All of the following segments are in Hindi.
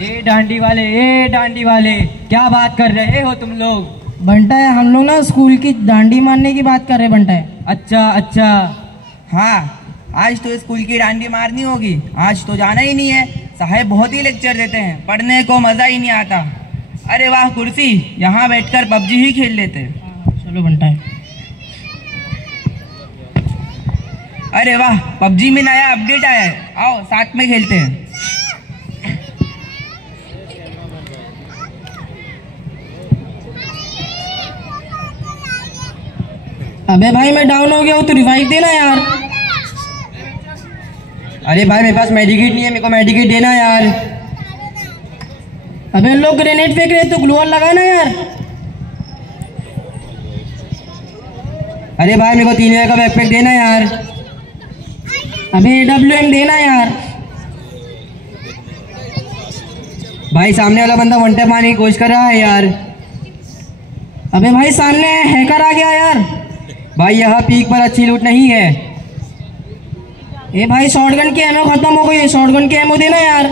ए डांडी वाले, क्या बात कर रहे हो तुम लोग? बंटा है, हम लोग ना स्कूल की डांडी मारने की बात कर रहे बंटा है। अच्छा अच्छा। हाँ, आज तो स्कूल की डांडी मारनी होगी। आज तो जाना ही नहीं है, साहब बहुत ही लेक्चर देते हैं, पढ़ने को मजा ही नहीं आता। अरे वाह कुर्सी, यहाँ बैठकर पबजी ही खेल लेते। चलो बंटा है। अरे वाह, पबजी में नया अपडेट आया है, आओ साथ में खेलते हैं। अबे भाई मैं डाउन हो गया हूँ, तो रिवाइव देना यार। अरे भाई मेरे पास मेडिकेट नहीं है, मेरे को मेडिकेट देना यार। अबे लोग ग्रेनेड फेंक रहे तो ग्लूअल लगाना यार। अरे भाई मेरे को 3 का बैकपैक देना यार। अबे AWM देना यार। भाई सामने वाला बंदा वन टैप मारने की कोशिश कर रहा है यार। अबे भाई सामने हैकर आ गया यार। भाई यहाँ पीक पर अच्छी लूट नहीं है। ए भाई शॉटगन की एमो खत्म हो गई, शॉटगन की एमो देना यार।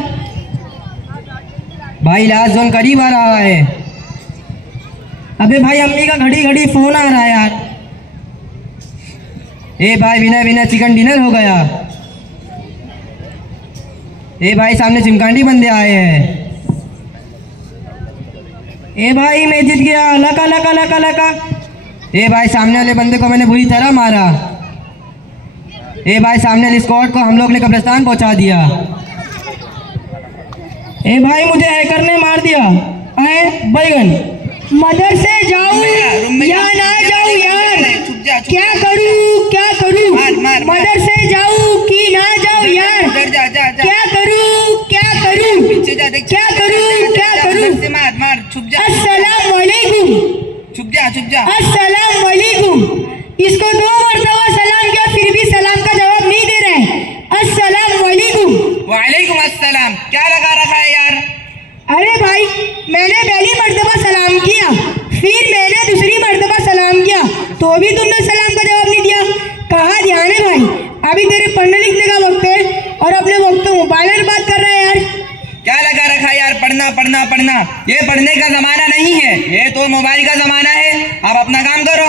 भाई लास्ट जोन करीब आ रहा है। अबे भाई अम्मी का घड़ी घड़ी फोन आ रहा है यार। ए भाई बिना बिना चिकन डिनर हो गया। ए भाई सामने चिमकांडी बंदे आए हैं। ए भाई मैं जीत गया, लका लका लका लका। ए भाई सामने वाले बंदे को मैंने बुरी तरह मारा। ए भाई सामने वाले स्क्वाड को हम लोग ने कब्रिस्तान पहुंचा दिया। ए भाई मुझे हैकर ने मार दिया। आए बैगन, मदर से जाऊं या ना जाऊं यार, क्या करूं क्या करूं, मदर से जाऊं कि ना जाऊं यार, क्या करूं क्या करूं, क्या करूं क्या करूं। मार छुप जा। अस्सलाम वालेकुम। छुप जा। अस्सलाम वालेकुम। इसको 2 मरतबा सलाम किया फिर भी सलाम का जवाब नहीं दे रहे। अस्सलाम वालेकुम। वालेकुम अस्सलाम। क्या लगा रखा है यार? अरे भाई मैंने पहली मर्तबा सलाम किया, फिर मैंने दूसरी मर्तबा सलाम किया, तो भी तुमने सलाम का जवाब नहीं दिया। कहाँ ध्यान है भाई? अभी तेरे पढ़ने लिखने का वक्त है और अपने वक्त तो मोबाइल पर बात कर रहा है यार। क्या लगा रखा है यार? पढ़ना पढ़ना पढ़ना, ये पढ़ने का जमाना नहीं है, ये तो मोबाइल का जमाना है। आप अपना काम करो।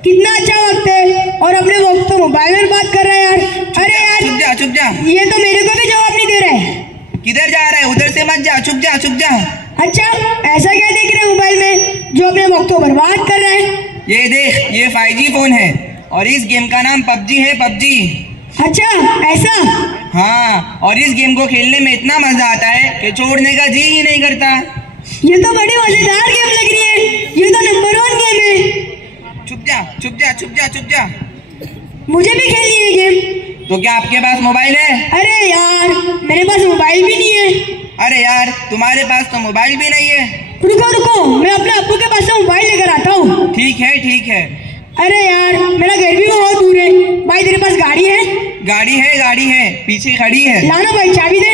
कितना अच्छा वक्त है और अपने वक्त तो मोबाइल पर बात कर रहा है यार। अरे यार चुप जा। ये तो मेरे को भी जवाब नहीं दे रहे। किधर जा रहा है? उधर से मत जा, चुप जा। अच्छा ऐसा क्या देख रहे हैं मोबाइल में जो अपने वक्त को बर्बाद कर रहा है? ये देख, ये 5G फोन है और इस गेम का नाम पबजी है, पबजी। अच्छा ऐसा? हाँ, और इस गेम को खेलने में इतना मजा आता है कि छोड़ने का जी ही नहीं करता। ये तो बड़ी मजेदार गेम लग रही है, ये तो नंबर 1 गेम है। चुप जा। मुझे भी खेलनी है गेम। तो क्या आपके पास मोबाइल है? अरे यार मेरे पास मोबाइल भी नहीं है। अरे यार तुम्हारे पास तो मोबाइल भी नहीं है। रुको मैं अपने अब्बू के पास से मोबाइल लेकर आता हूँ। ठीक है। अरे यार मेरा घर भी बहुत दूर है। भाई तेरे पास गाड़ी है? गाड़ी है, पीछे खड़ी है। लाना भाई, चाबी दे।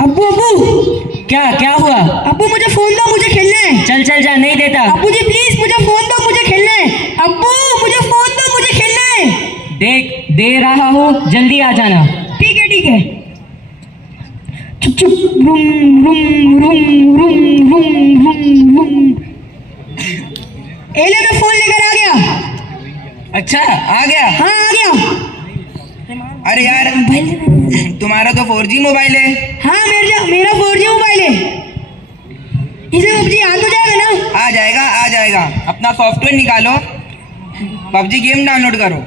अब्बू क्या हुआ? अब्बू मुझे फोन दो, मुझे खेलना है। चल जा, नहीं देता। अब्बू जी प्लीज मुझे फोन दो, मुझे खेलना है। अब्बू मुझे फोन दो, मुझे खेलना है। देख दे रहा हूँ, जल्दी आ जाना। ठीक है। चुप। मैं फोन लेकर आ गया। अच्छा आ गया? हाँ आ गया। अरे यार तुम्हारा तो 4G मोबाइल है। हाँ मेरा 4G मोबाइल है। इसे पबजी आ तो जाएगा ना? आ जाएगा। अपना सॉफ्टवेयर निकालो, पबजी गेम डाउनलोड करो।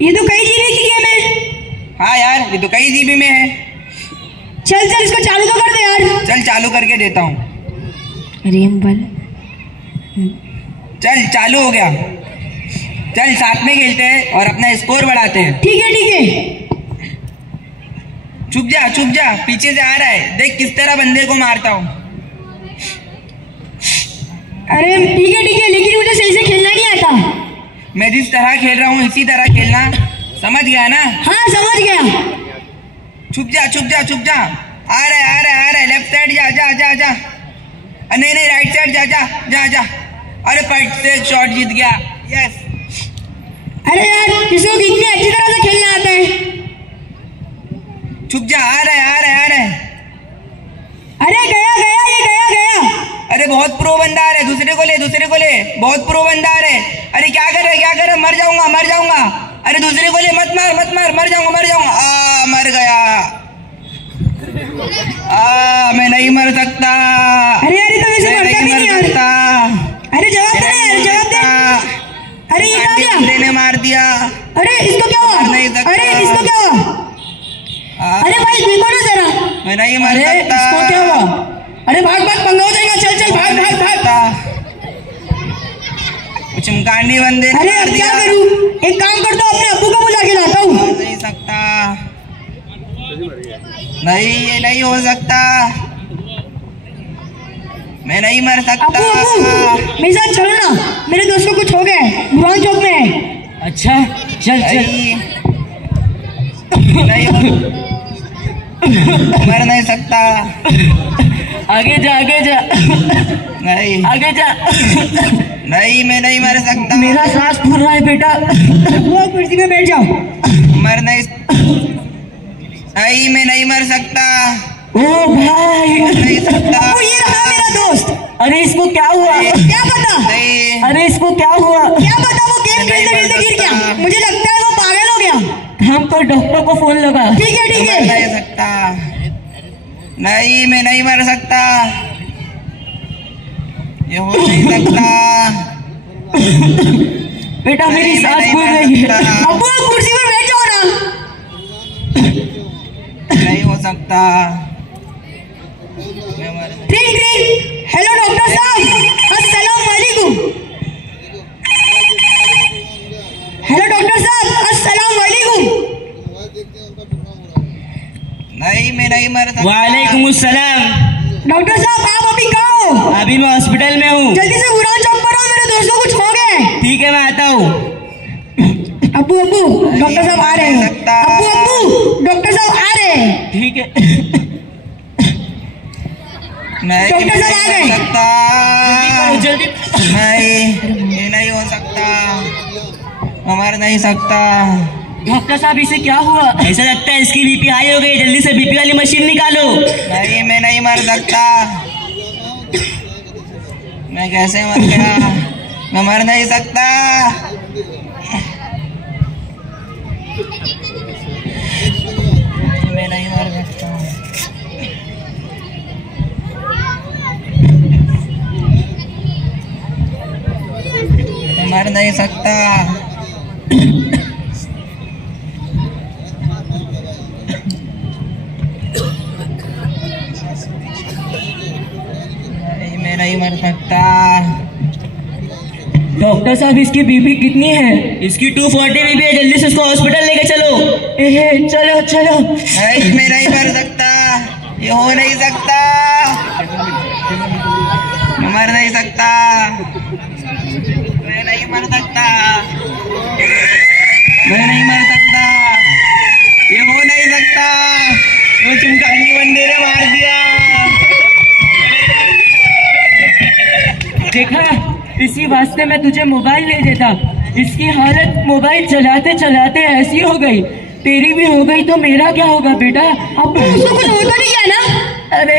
ये तो कई जीबी की गेम है। हाँ यार, ये तो कई जीबी में है। चल इसको चालू तो कर दे यार। चल चालू करके देता हूँ। अरे मोबाइल चल चालू हो गया। चल साथ में खेलते हैं और अपना स्कोर बढ़ाते हैं। ठीक है। चुप जा, पीछे से आ रहा है, देख किस तरह बंदे को मारता हूँ। अरे ठीक है, लेकिन मुझे सही से खेलना नहीं आता। मैं जिस तरह खेल रहा हूँ इसी तरह खेलना, समझ गया ना? हाँ समझ गया। छुप जा, आ रहा है लेफ्ट साइड जा जा जा जा। नहीं नहीं राइट साइड जा जा जा जा। अरे परफेक्ट शॉट जीत गया। यस। अरे यार इसको कितनी अच्छी तरह से खेलना आता है। चुप जा। आ रहा है। अरे गया ये गया। अरे बहुत प्रो बंदा आ रहे। दूसरे को ले। बहुत प्रो बंदा आ रहे। अरे क्या कर रहे मर जाऊंगा। अरे दूसरे को ले मत मार मर जाऊंगा। मर गया। मैं नहीं मर सकता। अरे यार तो वैसे मरता भी नहीं यार। अरे जवाब दे। अरे ये क्या गया? बंदे ने मार दिया। अरे इसको क्या हुआ? अरे भाई देखो ना जरा। मैं नहीं मर सकता। इसको क्या हुआ? अरे भाग पंगा हो जाएगा। चल भाग। चमकांडी बंदे। अरे अब क्या करूं? एक काम करता हूँ अपने अब्बू को बुला के लाता हूँ। नहीं सकता। नहीं ये नहीं हो सकता। मैं नहीं मर सकता। अब्बू मेरे साथ चलो ना। मेरे दोस्त को कुछ हो गया है। बुरान चौक में है। अच्छा चल। नहीं मर नहीं सकता। आगे जा। नहीं आगे जा। नहीं मैं नहीं मर सकता। मेरा सांस फूल रहा है बेटा। वो कुर्सी पे बैठ जाओ। मर नहीं मैं नहीं मर सकता। ओ भाई नहीं सकता। अब्बू ये रहा मेरा दोस्त। अरे इसको क्या हुआ? क्या पता? नहीं अरे इसको क्या हुआ? क्या पता वो गेम खेलते गिर गया। मुझे लगता है वो पागल हो गया। हम तो डॉक्टर को फोन लगा। ठीक है मर नहीं सकता। नहीं मैं नहीं मर सकता। ये हो नहीं सकता। बेटा मेरी नहीं, मैं सांस नहीं फूल मर रही है। सकता। अब्बू कुर्सी पर बैठ जाओ ना। नहीं हो सकता। मैं मर नहीं। ट्रिंग। हेलो डॉक्टर साहब। अस्सलाम वालेकुम। हेलो डॉक्टर साहब अस्सलाम वालेकुम। नहीं मैं नहीं मर सकता। वालेकुम अस्सलाम। डॉक्टर साहब आप अभी कहाँ हो? अभी मैं हॉस्पिटल में हूँ। जल्दी से बुरान चौक पर आओ। मेरे दोस्त को कुछ हो गया है। ठीक है मैं आता हूँ। अब्बू डॉक्टर साहब आ रहे हैं। अब्बू डॉक्टर साहब आ रहे हैं। ठीक है। नहीं डॉक्टर मैं साहब आ नहीं गए। मर सकता। जल्दी। नहीं ये नहीं हो सकता। मैं मर नहीं सकता। डॉक्टर साहब इसे क्या हुआ? ऐसा लगता है इसकी बीपी हाई हो गई। जल्दी से बीपी वाली मशीन निकालो। नहीं मैं नहीं मर सकता। मैं कैसे मर गया? मैं मर नहीं सकता। मैं नहीं मर सकता। मैं मर नहीं सकता। मैं नहीं मर सकता। डॉक्टर साहब इसकी बीपी कितनी है? इसकी 240 बीपी है। जल्दी से इसको हॉस्पिटल लेके चलो। चलो। नहीं मैं नहीं मर सकता। ये हो नहीं सकता। मैं मर नहीं सकता। मैं नहीं मर सकता। मैं नहीं मर सकता। ये हो नहीं सकता। वो चिमकांडी बंदे ने मार दिया। देखा इसी वास्ते मैं तुझे मोबाइल ले देता। इसकी हालत मोबाइल चलाते चलाते ऐसी हो गई। तेरी भी हो गई तो मेरा क्या होगा बेटा? अब उसको कुछ होता नहीं क्या ना? अरे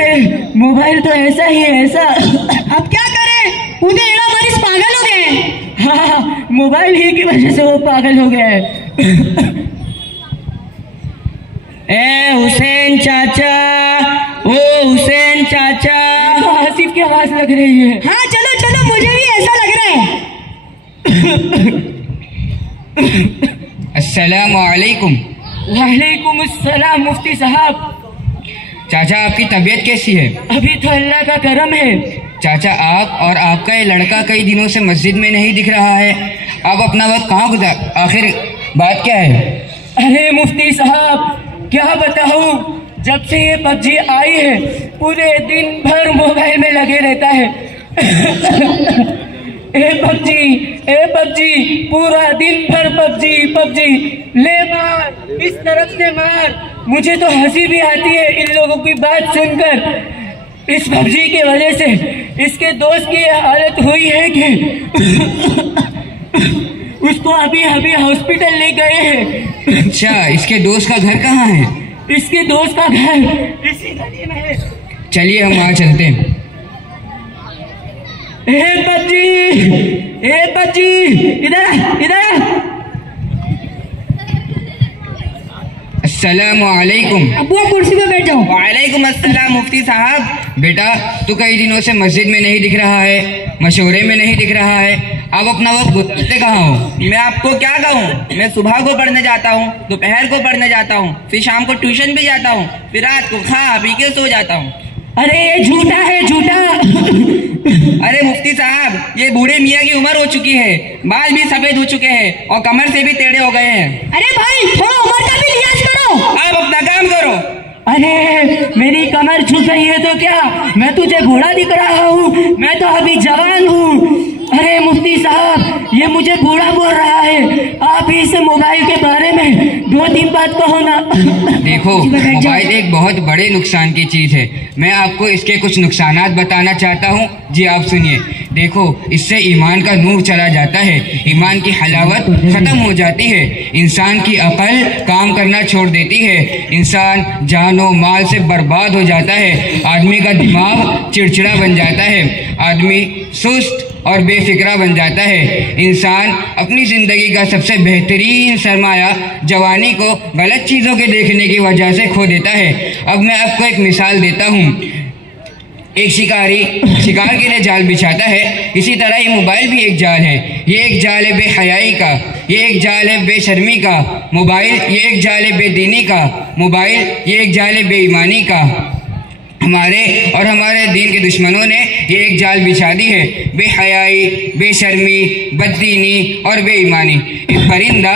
मोबाइल तो ऐसा ही है ऐसा। अब क्या करें? उन्हें एड़ा मरीज पागल हो गए हैं। हाँ मोबाइल ही की वजह से वो पागल हो गया है। ए हुसैन चाचा, ओ हुसैन चाचा। आसिफ की आवाज लग रही है। हाँ चलो मुझे भी ऐसा लग रहा है। अस्सलाम वालेकुम। वालेकुम अस्सलाम मुफ्ती साहब। चाचा आपकी तबीयत कैसी है? अभी तो अल्लाह का करम है। चाचा आप और आपका ये लड़का कई दिनों से मस्जिद में नहीं दिख रहा है। आप अपना वक्त कहाँ गुजार? आखिर बात क्या है? अरे मुफ्ती साहब क्या बताऊं, जब से ये पबजी आई है पूरे दिन भर मोबाइल में लगे रहता है। ए पबजी पूरा दिन भर पबजी ले मार, इस तरफ से मार, मुझे तो हंसी भी आती है इन लोगों की बात सुनकर। इस पबजी की वजह से इसके दोस्त की हालत हुई है कि उसको अभी अभी हॉस्पिटल ले गए हैं। अच्छा, इसके दोस्त का घर कहाँ है? इसके दोस्त का घर इसी गली में है। चलिए हम वहाँ चलते हैं। ए बच्ची इधर अस्सलामु अलैकुम। अब्बू कुर्सी पे बैठ जाओ। वालेकुम अस्सलाम मुफ्ती साहब। बेटा, तू कई दिनों से मस्जिद में नहीं दिख रहा है, मशवरे में नहीं दिख रहा है। अब अपना वक्त गुजारते कहाँ हो? मैं आपको क्या कहूँ, मैं सुबह को पढ़ने जाता हूँ, दोपहर को पढ़ने जाता हूँ, फिर शाम को ट्यूशन भी जाता हूँ, फिर रात को खा पी के सो जाता हूँ। अरे ये झूठा है झूठा। अरे मुफ्ती साहब, ये बूढ़े मियाँ की उम्र हो चुकी है, बाल भी सफेद हो चुके हैं और कमर से भी टेढ़े हो गए हैं। अरे भाई थोड़ा उम्र का भी लिहाज करो। आप अपना काम करो। अरे मेरी कमर झुक गई है तो क्या मैं तुझे बूढ़ा दिख रहा हूँ? मैं तो अभी जवान हूँ। अरे मुफ्ती साहब, ये मुझे बूढ़ा बोल रहा है। आप ही इस मोबाइल के बारे में 2-3 बात कहो ना। देखो, मोबाइल एक बहुत बड़े नुकसान की चीज है। मैं आपको इसके कुछ नुकसानात बताना चाहता हूँ। जी आप सुनिए। देखो, इससे ईमान का नूर चला जाता है, ईमान की हलावत खत्म हो जाती है, इंसान की अकल काम करना छोड़ देती है, इंसान जानो माल से बर्बाद हो जाता है, आदमी का दिमाग चिड़चिड़ा बन जाता है, आदमी सुस्त और बेफिक्रा बन जाता है। इंसान अपनी जिंदगी का सबसे बेहतरीन सरमाया जवानी को गलत चीजों के देखने की वजह से खो देता है। अब मैं आपको एक मिसाल देता हूँ। एक शिकारी शिकार के लिए जाल बिछाता है, इसी तरह ये मोबाइल भी एक जाल है। ये एक जाल है बेहयाई का, ये एक जाल है बेशर्मी का मोबाइल, ये एक जाल है बेदीनी का मोबाइल, ये एक जाल है बेईमानी का। हमारे और हमारे दीन के दुश्मनों ने ये एक जाल बिछा दी है, बेहयाई, बेशर्मी, बददीनी और बेईमानी। परिंदा